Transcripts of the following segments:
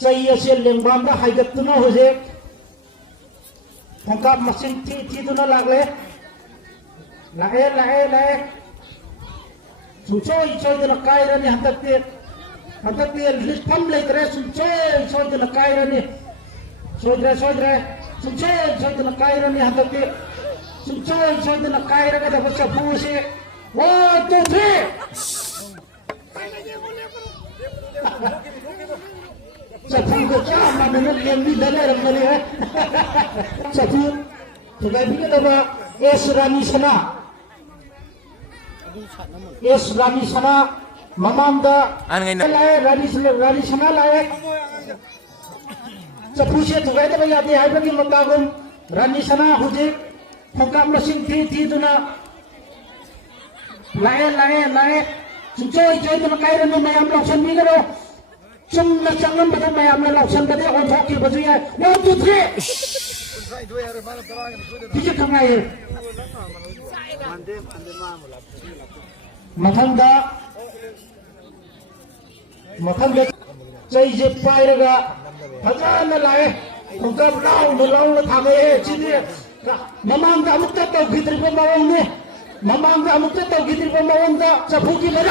Chay asil lembam da haigat tuno hoje hongkap mesin ti tuno lagle sucoy de kaira ni hantak ti list pam le tre sucoy de kaira ni soidre sucoy de kaira ni hantak ti sucoy de kaira ka da bacha pusi 1 2 3 Safi ko kya mana yang ni dalam ramai है Safi तो कहीं भी तो बा S रानी सना ममांदा लाए रानी सना लाए Safi से तो कहीं तो बा याद है बगी मतागुम रानी सना हुजे फंकाम लसिंग थी तो ना लाए सुचोई तो ना कायरन में हम लोग संबी करो Sum na sangam bata mayam na laksan bata on thok baju ya 1 2 3 Tije kamai mathanda chai je pairaga phajana lae khongkap lau thame chini mamang da amukta to bhitri pe mawang ne mamang da amukta to bhitri pe mawang da chapu ki mari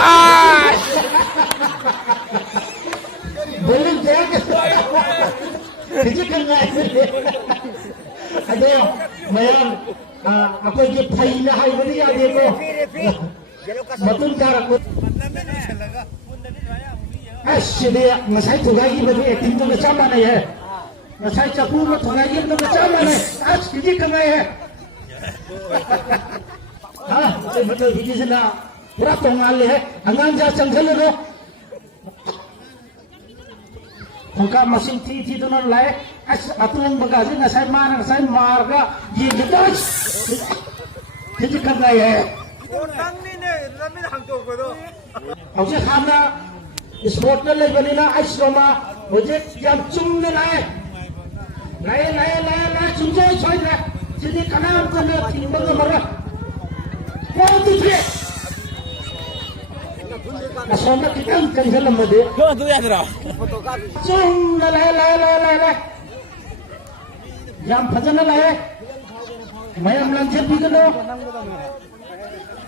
Boleh jadi kerja kerja ada mayam apa je payah hai beri ada ko betul cara ko dia ngasai tugai beri acting tu macam mana ya ngasai capu tu tugai tu macam mana jadi kerja ya betul ini sana pura tongal है अंगान जा चंगल रो Hongkap mesin ti tu non lae atulang bagasi ngasai marga ye gedas jadi kerja ya Tang ni ne rami hang to ko do Hause khana sport na lai bani na ice roma hoje yam chung ne lae chung choi na jadi kanam kana timbang mara One two three Asal kita kan dalam mode. Yo tu ya dah. Cung la. Jam fajan la. Mayam lanjut bi kalo.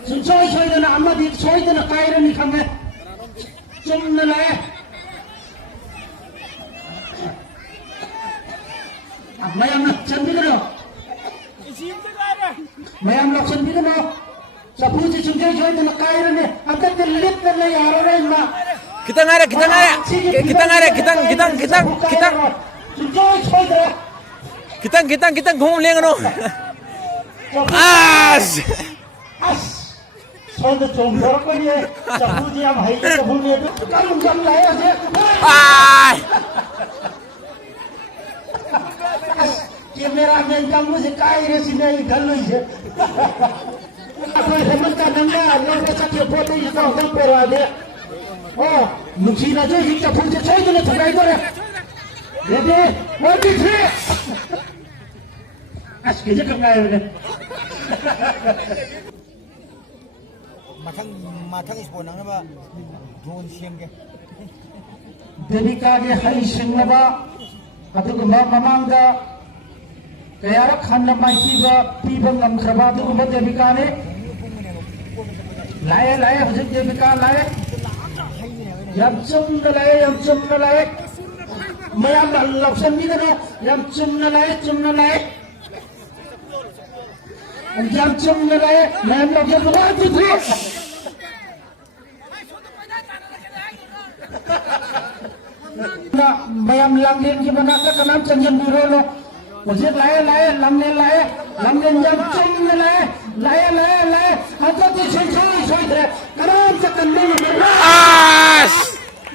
Sun dana amma di dana kaira ni khamne. Cung la. Mayam lanjut bi kalo. Mayam lanjut bi kalo. Sapu ji chungkai dana kaira ni. Agak terlihat na yara na. Kita ngare. Kita घूम लेंगे no आस सोंद चोंबर को ये चपूजी हम है तो भूल ये कल लाया जे कैमरा में कम मुझे काई रे सिने गल हुई है कोई हेमंत का नंगा लोग बच्चा के फोटो ये तो हम पर आ दे Oh, Nucina je hingga punca coy dulu terkait itu ya. Jadi, 1 2 3. As kerja kengai ini. Matang ispon ang ba drone siang ke. Jadi kage hai singla ba atau gumba mamangga kaya rakhan na mai ba pibang am kraba tu gumba jadi kane. Laya hujud jadi kane. Yam chum na lae mayam laksan ni kano yam chum na lae yam chum na lae mayam laksan ba tu thi na mayam langlen ki bana ka kanam chanjan biro lo mujhe lae langlen yam chum na lae aja tu choi de kanam chakan ne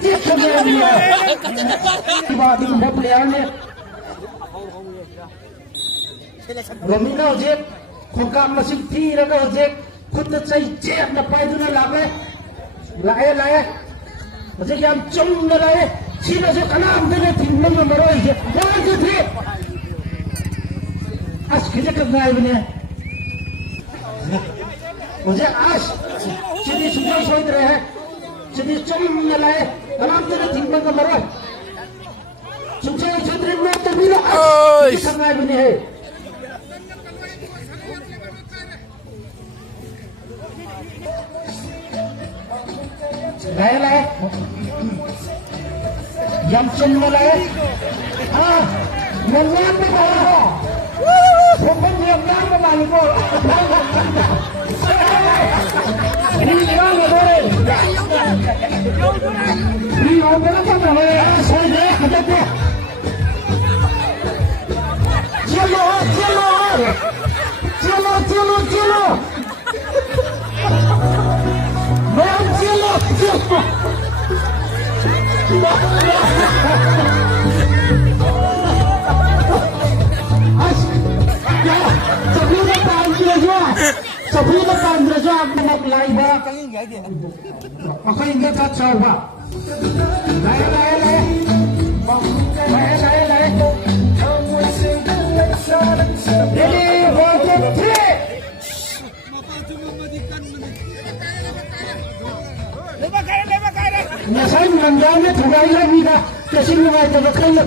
Dia kerja dia. Tiba di bawah player ni. Romina ojek, khongkap masih ti raga ojek, khud cai jek na pai tu na lae. Ojek yang chung na lae, sila so kanam tu na timbang na maroi je. 1 2 3. As kerja kerja ini. Ojek as, jadi sudah soal tereh. Jadi cum na lae, kanam tu na timbang na maroi. Boys. Samay binihe. Gaya Jamsun mulai. Ah, menang berapa? Bukan menang kembali gol. Ini orang boleh. Ini orang apa boleh? Saya ada dia. Cilo. Man, cilo. Sebelum Andreja menang laiba, maka ini tak coba. Lay. Ini wajib trik. Saya mengambilnya juga lagi dah. Kesini mau coba kaya